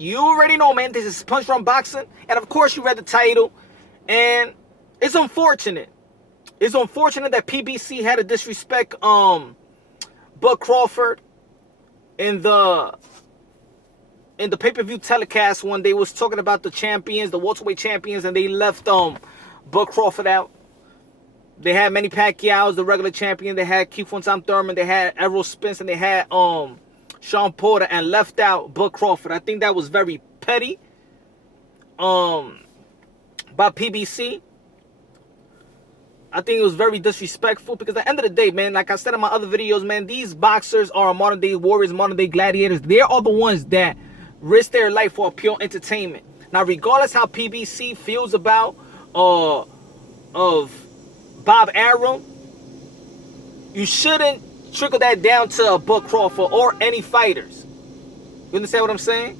You already know, man, this is Punch Drunk Boxing. And of course you read the title. And it's unfortunate. It's unfortunate that PBC had to disrespect Bud Crawford in the pay-per-view telecast when they was talking about the champions, the welterweight champions, and they left Bud Crawford out. They had Manny Pacquiao as the regular champion. They had Keith Thurman. They had Errol Spence, and they had Sean Porter, and left out Bud Crawford. I think that was very petty by PBC. I think it was very disrespectful because at the end of the day, man, like I said in my other videos, man, these boxers are modern day warriors, modern day gladiators. They are the ones that risk their life for pure entertainment. Now, regardless how PBC feels about of Bob Arum, you shouldn't trickle that down to Bud Crawford or any fighters. You understand what I'm saying?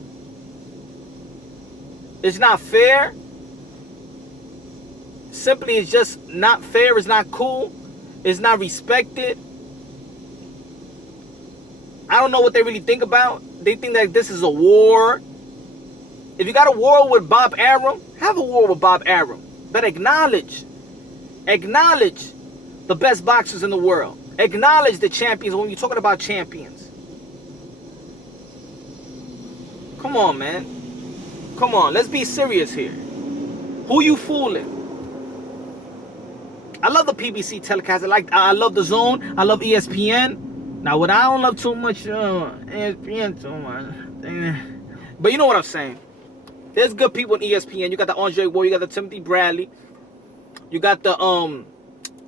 It's not fair. Simply, it's just not fair. It's not cool. It's not respected. I don't know what they really think about. They think that this is a war. If you got a war with Bob Arum, have a war with Bob Arum. But acknowledge the best boxers in the world. Acknowledge the champions when you're talking about champions. Come on, man. Come on, let's be serious here. Who you fooling? I love the PBC telecast. I love the Zone. I love ESPN. Now, what I don't love too much, ESPN too much. But you know what I'm saying. There's good people in ESPN. You got the Andre Ward. You got the Timothy Bradley. You got the Zone.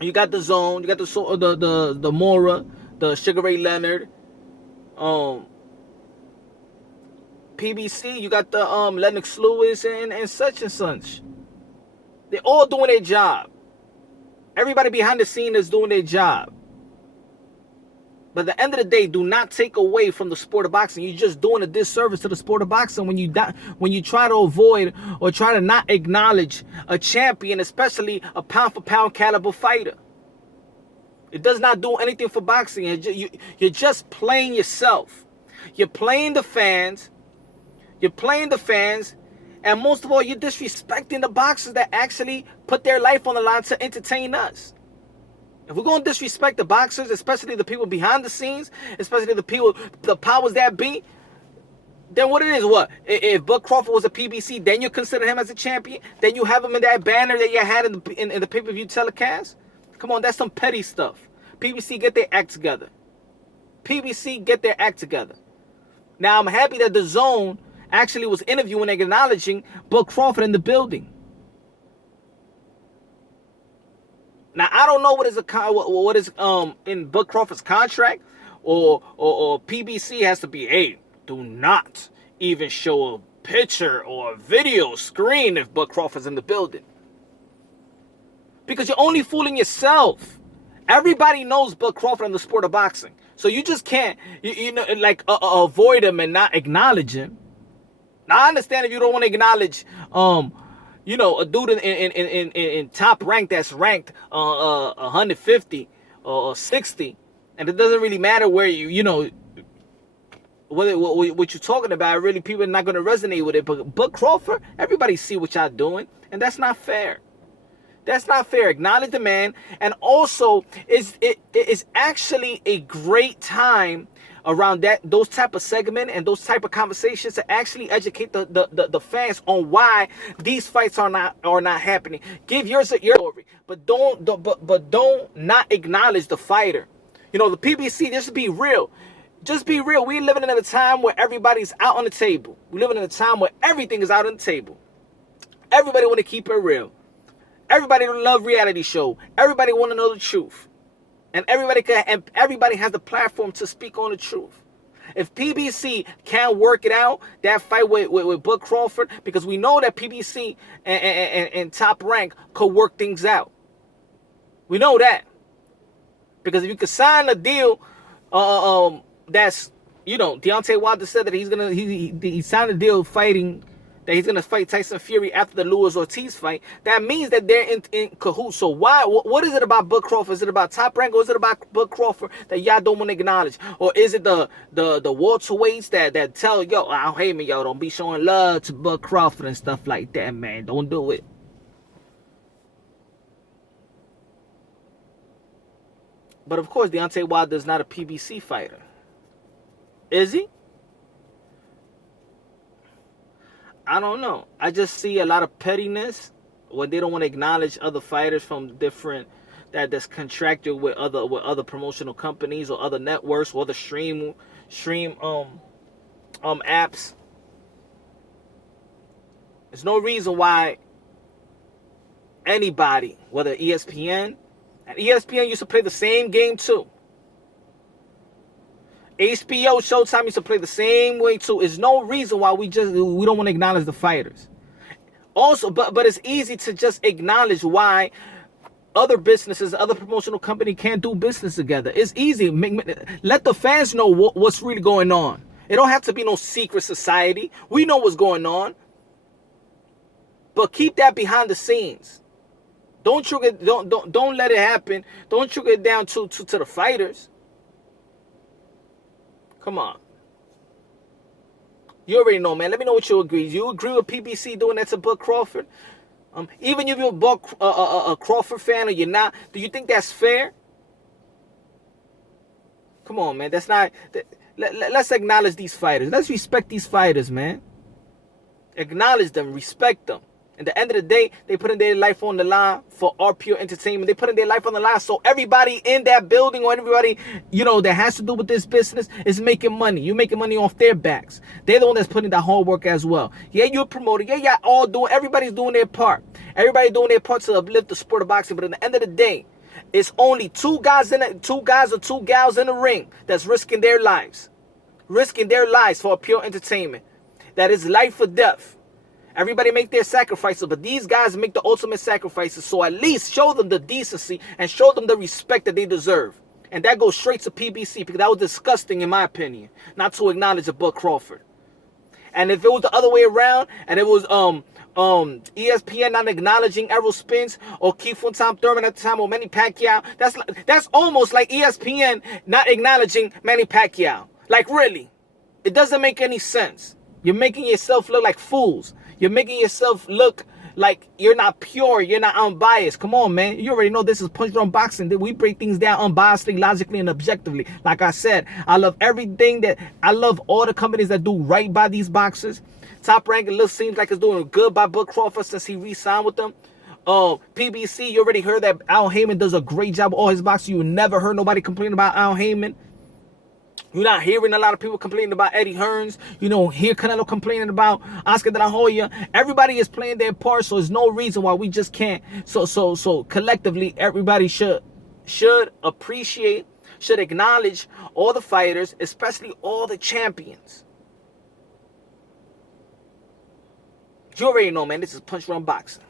You got the Mora, the Sugar Ray Leonard. PBC. You got the Lennox Lewis and such. They're all doing their job. Everybody behind the scene is doing their job. But at the end of the day, do not take away from the sport of boxing. You're just doing a disservice to the sport of boxing when you try to avoid or try to not acknowledge a champion, especially a pound-for-pound caliber fighter. It does not do anything for boxing. You're just playing yourself. You're playing the fans. And most of all, you're disrespecting the boxers that actually put their life on the line to entertain us. If we're going to disrespect the boxers, especially the people behind the scenes, especially the powers that be, then what it is, what? If Bud Crawford was a PBC, then you consider him as a champion? Then you have him in that banner that you had in the pay-per-view telecast? Come on, that's some petty stuff. PBC, get their act together. Now, I'm happy that the Zone actually was interviewing and acknowledging Bud Crawford in the building. Now, I don't know what is in Bud Crawford's contract or PBC has to be, hey, do not even show a picture or a video screen if Bud Crawford's in the building. Because you're only fooling yourself. Everybody knows Bud Crawford in the sport of boxing. So you just can't, avoid him and not acknowledge him. Now, I understand if you don't want to acknowledge, a dude in top rank that's ranked 150 or 60, and it doesn't really matter where what you're talking about. Really, people are not going to resonate with it. But Bud Crawford, everybody see what y'all doing, and that's not fair. That's not fair. Acknowledge the man, and also it is actually a great time around those type of segment and those type of conversations to actually educate the fans on why these fights are not happening. Give your story, but don't not acknowledge the fighter. The PBC, just be real. Just be real. We're living in a time where everybody's out on the table. We're living in a time where everything is out on the table. Everybody want to keep it real. Everybody love reality show. Everybody want to know the truth. And everybody has the platform to speak on the truth. If PBC can't work it out, that fight with Bud Crawford, because we know that PBC and Top Rank could work things out. We know that. Because if you could sign a deal, that's, Deontay Wilder said that he signed a deal fighting that he's gonna fight Tyson Fury after the Luis Ortiz fight, that means that they're in cahoots. So why? What is it about Bud Crawford? Is it about Top Rank, or is it about Bud Crawford that y'all don't want to acknowledge? Or is it the welterweights that tell Al Haymon, don't be showing love to Bud Crawford and stuff like that, man. Don't do it. But of course, Deontay Wilder is not a PBC fighter. Is he? I don't know. I just see a lot of pettiness when they don't want to acknowledge other fighters from different that's contracted with other promotional companies or other networks or other stream apps. There's no reason why anybody, whether ESPN, and ESPN used to play the same game too. HBO, Showtime used to play the same way too. There's no reason why we don't want to acknowledge the fighters. Also, but it's easy to just acknowledge why other businesses, other promotional company can't do business together. It's easy. Let the fans know what's really going on. It don't have to be no secret society. We know what's going on. But keep that behind the scenes. Don't let it happen. Don't trickle it down to the fighters. Come on. You already know, man. Let me know what you agree. You agree with PBC doing that to Bud Crawford? Even if you're a Crawford fan or you're not, do you think that's fair? Come on, man. That's not. Let's acknowledge these fighters. Let's respect these fighters, man. Acknowledge them. Respect them. At the end of the day, they put in their life on the line for our pure entertainment. They put in their life on the line so everybody in that building or everybody, that has to do with this business is making money. You're making money off their backs. They're the one that's putting that hard work as well. Yeah, you're promoting. Yeah, everybody's doing their part. Everybody doing their part to uplift the sport of boxing. But at the end of the day, it's only two guys or two gals in the ring that's risking their lives. Risking their lives for pure entertainment. That is life or death. Everybody make their sacrifices, but these guys make the ultimate sacrifices. So at least show them the decency and show them the respect that they deserve. And that goes straight to PBC, because that was disgusting in my opinion, not to acknowledge a Bud Crawford. And if it was the other way around, and it was ESPN not acknowledging Errol Spence or Keith Tom Thurman at the time or Manny Pacquiao, that's almost like ESPN not acknowledging Manny Pacquiao. Like, really, it doesn't make any sense. You're making yourself look like fools. You're making yourself look like you're not pure. You're not unbiased. Come on, man. You already know this is Punch Drunk Boxing. We break things down unbiasedly, logically, and objectively. Like I said, I love everything I love all the companies that do right by these boxers. Top Rank, it seems like it's doing good by Bud Crawford since he re-signed with them. PBC, you already heard that Al Haymon does a great job with all his boxing. You never heard nobody complain about Al Haymon. You're not hearing a lot of people complaining about Eddie Hearns. You don't hear Canelo complaining about Oscar De La Hoya. Everybody is playing their part, so there's no reason why we just can't. So collectively, everybody should appreciate, should acknowledge all the fighters, especially all the champions. You already know, man. This is Punch Drunk Boxing.